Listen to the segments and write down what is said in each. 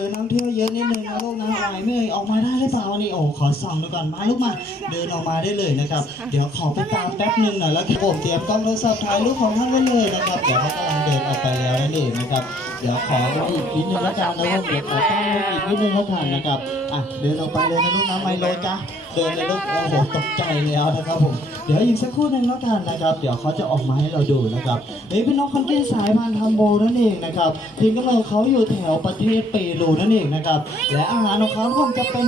เจอนักท่องเที่ยวเยอะนิดนึงนะลูกนะไหวไหม่เอ่ยออกมาได้หรือเปล่าวันนี้โอ้ขอส่องดูก่อนมาลูกมา เดินออกมาได้เลยนะครับ เดี๋ยวขอไปตามแป๊บนึงหน่อยแล้วผมเตรียมกล้องโทรศัพท์ถ่ายรูปของท่านไว้เลยนะครับเดี๋ยวเขากำลังเดินออกไปแล้วนั่นเองนะครับ เดี๋ยวขออีกนิดนึงแล้วกันนะลูกเดี๋ยวขอตั้งรูปอีกนิดนึงแล้วกันนะครับอะเดินออกไปเลยนะลูกนะไมโลจ้ะเดินเลยลูกโอ้โหตกใจแล้วนะครับผมเดี๋ยวอีกสักครู่หนึ่งแล้วกันนะครับ เดี๋ยวเขาจะออกมาให้เราดูนะครับนี่เป็นนกคอนเกนสายพันธุ์ทัมโบนั่นเองนะครับทีมกำเนิดเขาอยู่แถวประเทศเปรูนั่นเองนะครับและอาหารของเขาคงจะเป็น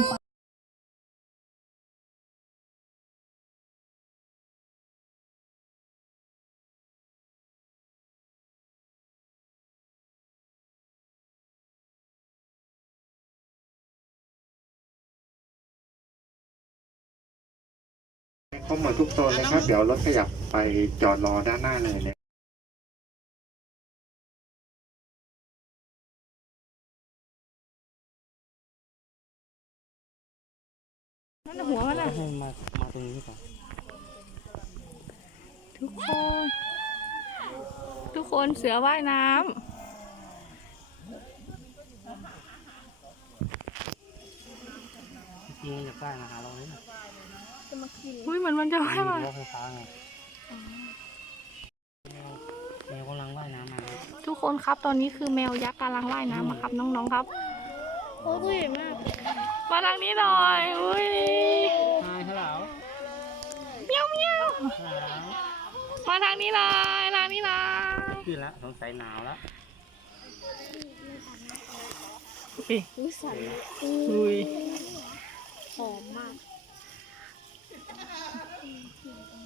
หมดทุกโซนเลยครับ เดี๋ยวรถขยับไปจอดรอด้านหน้าเลยเนี่ยนั่นน่ะหัวมันอะให้มามาตรงนี้ก่อนทุกคน ทุกคนเสือว่ายน้จริงๆมันจะใกล้มาหาเราเลยนะำอุ้ยเหมือนมันจะว่ายมารถไฟฟ้าไงแมวแมวกำลังว่ายน้ำมาเลยทุกคนครับตอนนี้คือแมวยักษ์กำลังว่ายน้ำมาครับ น้องๆครับ โอ้ตัวใหญ่มากมาทางนี้หน่อยอุ้ยฮายฮัลโหลเมียวเมียวฮัลโหลมาทางนี้เลยทางนี้เลยขึ้นแล้วสงสัยหนาวแล้วอุ้ยอุ้ยใสอุ้ยหอมมาก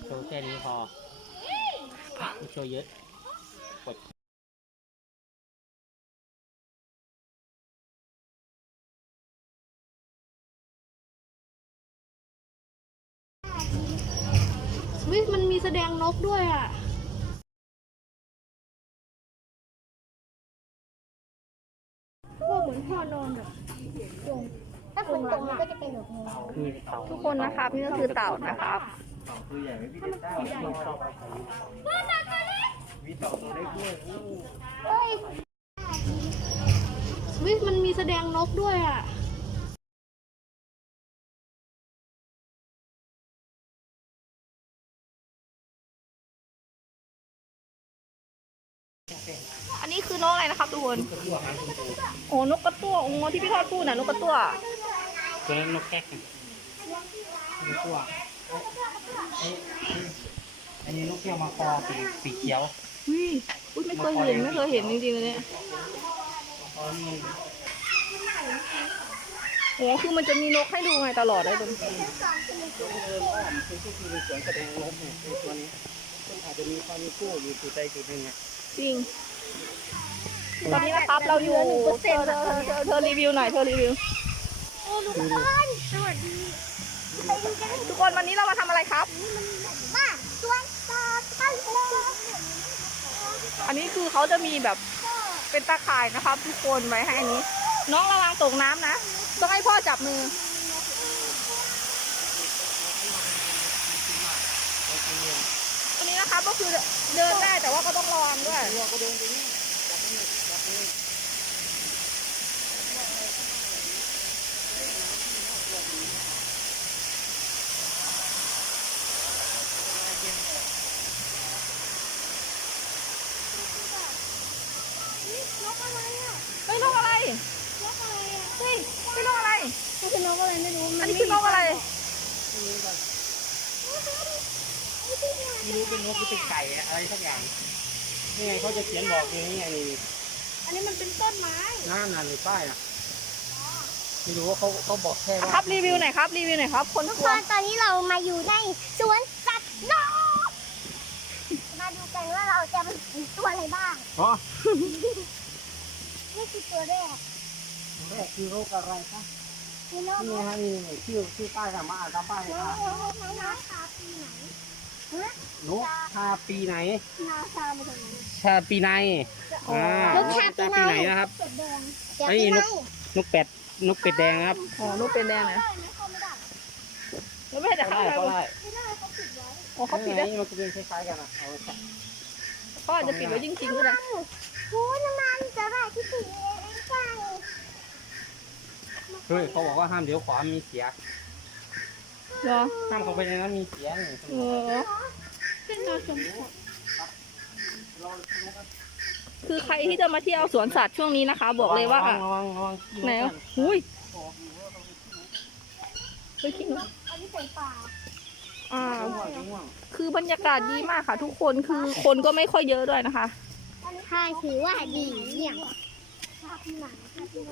โชว์แค่นี้พอไม่โชว์เยอะกดวิมันมีแสดงนกด้วยอะ พวกเหมือนพ่อนอนแบบตรงถ้าฝนตกมันก็จะเป็นแบบนี้ มีเต่า ทุกคนนะครับ นี่ก็คือเต่านะครับ วิมันมีแสดงนกด้วยอะอันนี้คือนกอะไรนะครับทุกคนโอ้นกกระตั้วโอ้ที่พี่ทอดพูดน่ะนกกระตั้วตัวนั้นนกแก๊กไงนกตัวเอ้ย อันนี้นกแก้วมาคอสีสีเขียวอุ้ยอุ้ยไม่เคยเห็นไม่เคยเห็นจริงๆเลยเนี่ยตอนนี้โอ้คือมันจะมีนกให้ดูไงตลอดเลยตรงคือที่คือเป็นสวนแดงลมเนี่ยในตัวนี้มันอาจจะมีความมีคู่อยู่จุดใดจุดหนึ่งไงจริง ตอนนี้นะครับเราอยู่เธอเธอเธอเธอเธอรีวิวหน่อยเธอรีวิวโอ้ทุกคนสวัสดี ทุกคนวันนี้เรามาทำอะไรครับมาสวนสัตว์ทะเลอันนี้คือเขาจะมีแบบเป็นตาข่ายนะครับ ทุกคนไว้ให้อันนี้ น้องระวังตกน้ำนะ ต้องให้พ่อจับมือตัวนี้นะครับก็คือเดินได้แต่ว่าก็ต้องระวังด้วยนก อะไรอะเฮ้ยนกอะไรนกอะไรอะเฮ้ยเป็นนกอะไรมันเป็นนกอะไรไม่รู้อันนี้คือนกอะไรไม่รู้เป็นนกหรือเป็นไก่อะไรสักอย่างนี่ไงเขาจะเขียนบอกอย่างนี้ไงนี่อันนี้มันเป็นต้นไม้หน้าหนาหรือป้ายอะไม่รู้ว่าเขาเขาบอกแค่ว่าครับรีวิวหน่อยครับรีวิวหน่อยครับ คนทุกกคลัวนตอนนี้เรามาอยู่ในสวนสัตว์นกมาดูกันว่าเราจะเป็นตัวอะไรบ้างอ๋อ นี่คือตัวแรกแรกคือโรคอะไรคะคือนกนี่ฮะนี่นี่ชื่อชื่อป้ายกับมาอ่านตามป้ายนค่ะกนาคาปีไหนฮะนกชาปีไหนนาคาไปตรงไหนชาปีไหนอ่านกชาปีไหนปีไหนนะครับเป็ดแดงไอ้นกนกเป็ดนกเป็ดแดงนะครับอ๋อลูกเป็นแดงนะได้ไหมเข้าไม่ได้แล้วไม่ให้แต่ก็เข้าได้ไปก็ได้ไม่ได้เขาปิดไว้อ๋อเขาปิดไงแล้วมันก็เป็นคล้ายๆกันอะเอาเขาอาจจะปิดไว้จริงๆก็ได้ โอ้ยนานๆจะได้ที่สี่เองใช่เฮ้ยเขาบอกว่าห้ามเดี๋ยวขวามีเสีย เหรอห้ามเข้าไปในนั้นมีเสียนี่เออคือใครที่จะมาเที่ยวสวนสัตว์ช่วงนี้นะคะ บอกเลยว่าระวังระวังระวังขี้ไหนนกอะอุ้ยเฮ้ยขี้นกอันนี้ใส่ปลาอ่า ง่วงง่วง คือบรรยากาศดีมากค่ะ ทุกคนคือคนก็ไม่ค่อยเยอะด้วยนะคะ ถ้าถือว่าดีเนี่ย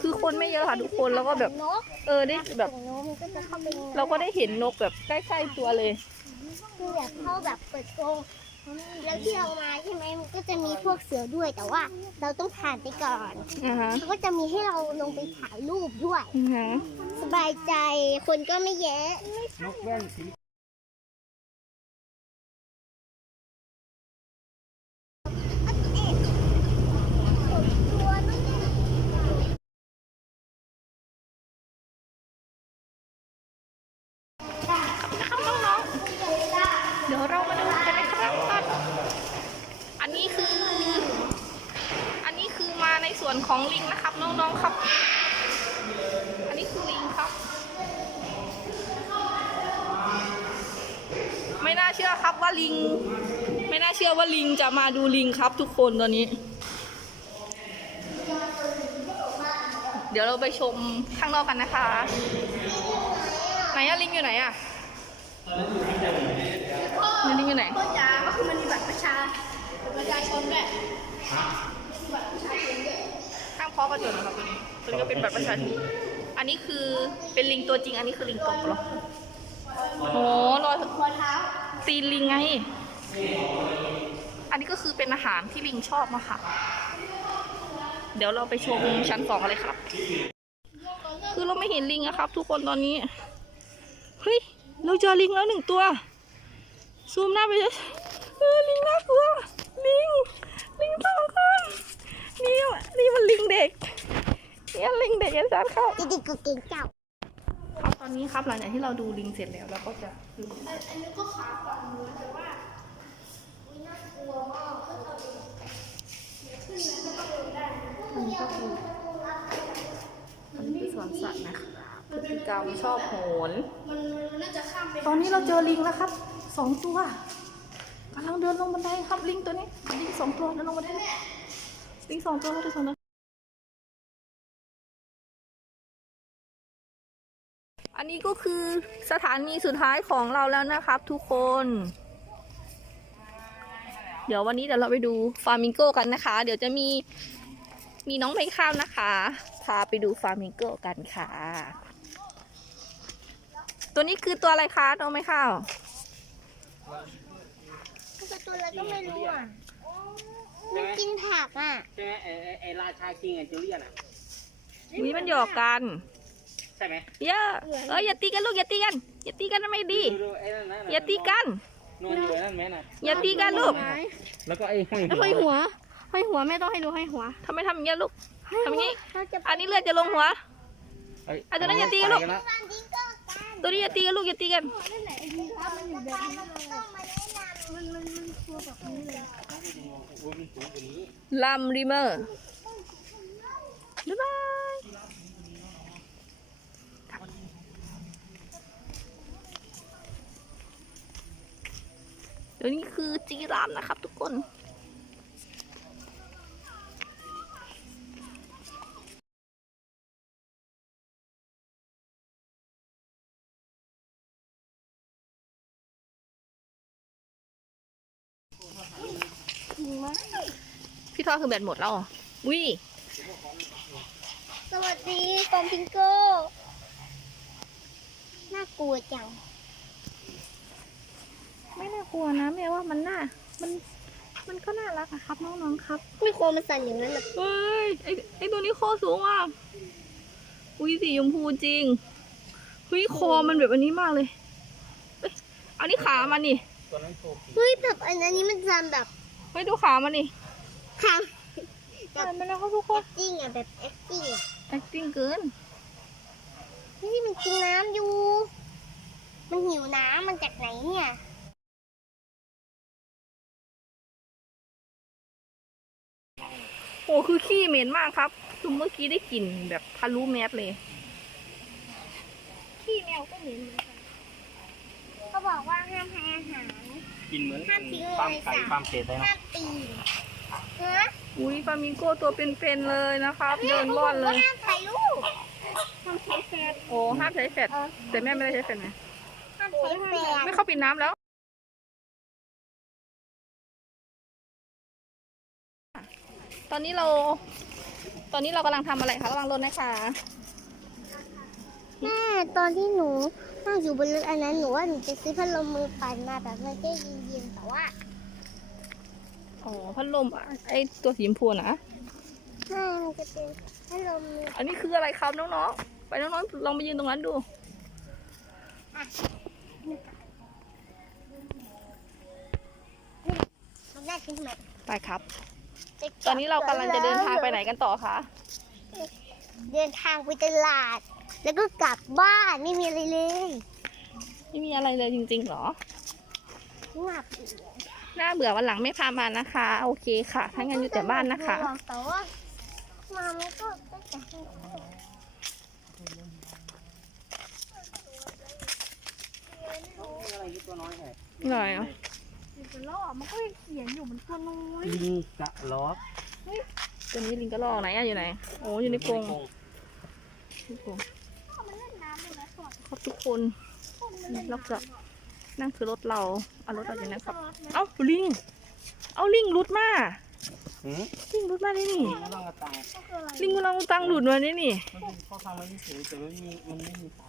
คือคนไม่เยอะค่ะทุกคนแล้วก็แบบ นกเออได้แบบ นกมันก็จะเข้าไปในนั้นเราก็ได้เห็นนกแบบใกล้ๆตัวเลย คือแบบเข้าแบบเปิดกรงแล้วที่เรามาใช่ไหมมันก็จะมีพวกเสือด้วยแต่ว่า เราต้องผ่านไปก่อนอ่าฮะเขาก็จะมีให้เราลงไปถ่ายรูปด้วยอือฮะ สบายใจคนก็ไม่เยอะ นกแว่นสี นะครับน้องๆ เดี๋ยวเรามาดูกันนะครับว่าอันนี้คือ อันนี้คือมาในส่ วนของลิงนะครับ น้องๆครับ อันนี้คือลิงครับ ไม่น่าเชื่อครับว่าลิง ไม่น่าเชื่อว่าลิงจะมาดูลิงครับ ทุกคนตอนนี้ เดี๋ยวเราไปชมข้างนอกกันนะคะ ไหนอะลิงอยู่ไหนอะลิงอยู่ไหนก็จ๋าก็คือมันมีบัตรประชาประชาชนด้วยข้าง พ่อกระจกนะครับตัวนี้ตัวนี้ก็เป็นบัตรประชาชนอันนี้คือเป็นลิงตัวจริง อันนี้คือลิงกบเหรอโอ้รอยรอยเท้าตีนลิงไง อันนี้ก็คือเป็นอาหารที่ลิงชอบมาค่ะเดี๋ยวเราไปชมชั้นสองกันเลยครับ คือเราไม่เห็นลิงอะครับ ทุกคนตอนนี้ เฮ้ย เราเจอลิงแล้วหนึ่งตัว ซูมหน้าไปเลยเออลิงน่ากลัวลิง ลิงสองคน นี่นี่มันลิงเด็กเนี่ยลิงเด็กยันสารเข้าจริงๆก็เก่งเจ้าครับตอนนี้ครับหลังจากที่เราดูลิงเสร็จแล้วเราก็จะดูอันนี้ก็ขาฝั่งนู้นแต่ว่าอุ๊ยน่ากลัวมากขึ้นมาขึ้นมาก็เดินได้อันนี้ก็คืออันนี้คือสวนสัตว์นะคะพฤติกรรมชอบโหนมันน่าจะข้ามไปตอนนี้เราเจอลิงแล้วครับสองตัวกำลังเดินลงบันไดครับลิงตัวนี้ลิงสองตัวเดินลงบันได ลิงสองตัวเดินสองตัวอันนี้ก็คือสถานีสุดท้ายของเราแล้วนะครับ ทุกคน เดี๋ยววันนี้เดี๋ยวเราไปดูฟาร์มิงโกกันนะคะ เดี๋ยวจะมีมีน้องไม้ข้าวนะคะ พาไปดูฟาร์มิงโกกันค่ะ ตัวนี้คือตัวอะไรคะน้องไม้ข้าวมันคือตัวอะไรก็ไม่รู้อะ มันกินผักอะใช่ไหมไอ้ไอ้ไอ้ราชาคิงไอ้จูเลียนอะนี่มันหยอกกันใช่ไหมเยอะเอ้ยอย่าตีกันลูกอย่าตีกันอย่าตีกันทำไมดีดูดูไอ้นั่นนะอย่าตีกันนอนอยู่ไอ้นั่นแม่น่ะอย่าตีกันลูกแล้วก็ไอ้ห้อยห้อยหัวห้อยหัวแม่ต้องให้ดูห้อยหัวทำไมทำอย่างเงี้ยลูกทำอย่างงี้เราจะอันนี้เลือดจะลงหัวเอ้ยอาจจะนั่นอย่าตีกันลูกไปแล้วฟันดิ้งก็กันตัวนี้อย่าตีกันลูกอย่าตีกันนั่นไหนไอ้ดีครับมันอยู่แบบนี้ต้องมาแนะนำ มันมันมันตัวแบบนี้เลยโอ้ยมันสูงกว่านี้ลัมริเมอร์บ๊ายบายตัวนี้คือจีรามนะครับทุกคน พี่ทอดคือแบตหมดแล้วเหรออุ้ยสวัสดีฟอมพิงโก้น่ากลัวจัง ไม่น่ากลัวนะแม่ว่ามันน่า มัน มันก็น่ารักอะครับน้องๆครับ ไม่ควรมันสั่นอย่างนั้นหรอกเฮ้ยไอไอตัวนี้คอสูงอะอุ้ยสีชมพูจริงเฮ้ยคอมันแบบอันนี้มากเลยเอ้ยเอานี่ขามันนี่ตัวนั้นโชว์ผีเฮ้ยแบบอันนี้มันสั่นแบบ เฮ้ยดูขามันนี่ค่ะขามันแล้วครับทุกคนจริงอะแบบ acting อะ acting เกินเฮ้ยมันกินน้ำอยู่ มันหิวน้ำมันจากไหนเนี่ยโอ้คือขี้เหม็นมากครับคือเมื่อกี้ได้กลิ่นแบบทะลุแมสเลยพี่แมวก็เหม็นเหมือนกันเขาบอกว่าห้ามให้อาหาร กินเหมือนห้ามทิ้งเลยฟาร์มไก่สามฟาร์มเศษเลยนะห้ามตีฮะอุ้ยฟามิงโก้ตัวเป็นๆเลยนะครับ เดินว่อนเลยห้ามถ่ายรูปห้ามใช้แฟนโอ้ห้ามใช้แฟดแต่แม่ไม่ได้ใช้แฟดนะห้ามใช้แฟนไม่เข้าปิดน้ำแล้วตอนนี้เรา ตอนนี้เรากำลังทำอะไรคะระวังรถนะคะแม่ตอนที่หนู นั่งอยู่บนรถอันนั้นหนูว่าหนูจะซื้อพัดลมมือปั่นมาแบบมันจะเย็นๆแต่ว่าอ๋อพัดลมอะไอตัวสีชมพูนะไม่มันจะเป็นพัดลมมืออันนี้คืออะไรครับน้องๆไปน้องๆลองไปยืนตรงนั้นดูมันน่าขึ้นไหมไปครับ ตอนนี้เรากำลังจะเดินทางไปไหนกันต่อคะ เดินทางไปตลาด แล้วก็กลับบ้านไม่มีอะไรเลยไม่มีอะไรเลยจริงๆหรอหนับน่าเบื่อวันหลังไม่พามานะคะ โอเคค่ะ ถ้างั้นอยู่แต่บ้านนะคะแต่ว่ามามันก็ก็จะให้อะไรตัวน้อยแค่หน่อยอะล่อมันก็ยังเขียนอยู่มันตัวน้อยลิงกะล้อตัวนี้ลิงกระรอกไหนอะอยู่ไหน โอ้อยู่ในกรงในกรง ครับทุกคนเราจะนั่งคือรถเรา เอารถเราอยู่นะครับ เอ้าลิง เอาลิงรุดมาหืมลิงรุดมาได้นี่ไม่ต้องกระต่ายก็คืออะไรลิงกำลังตังหลุดมาได้นี่มันเป็นข้อความไม่เฉยแต่ไม่มีมันไม่มีสา